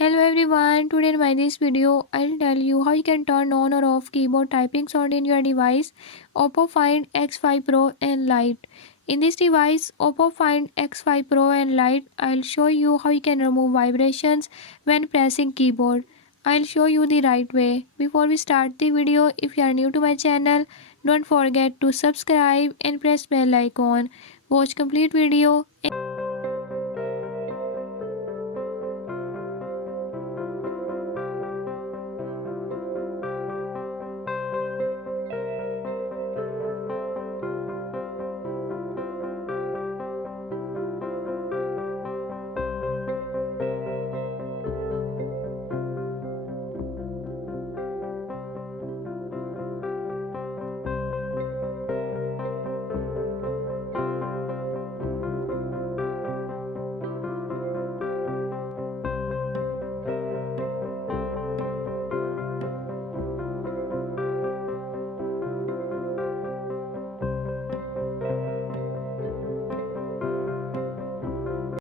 Hello everyone, today in my this video I'll tell you how you can turn on or off keyboard typing sound in your device Oppo Find X5 Pro and Lite. In this device Oppo Find X5 Pro and Lite, I'll show you how you can remove vibrations when pressing keyboard. I'll show you the right way. Before we start the video, if you are new to my channel, don't forget to subscribe and press bell icon. Watch complete video.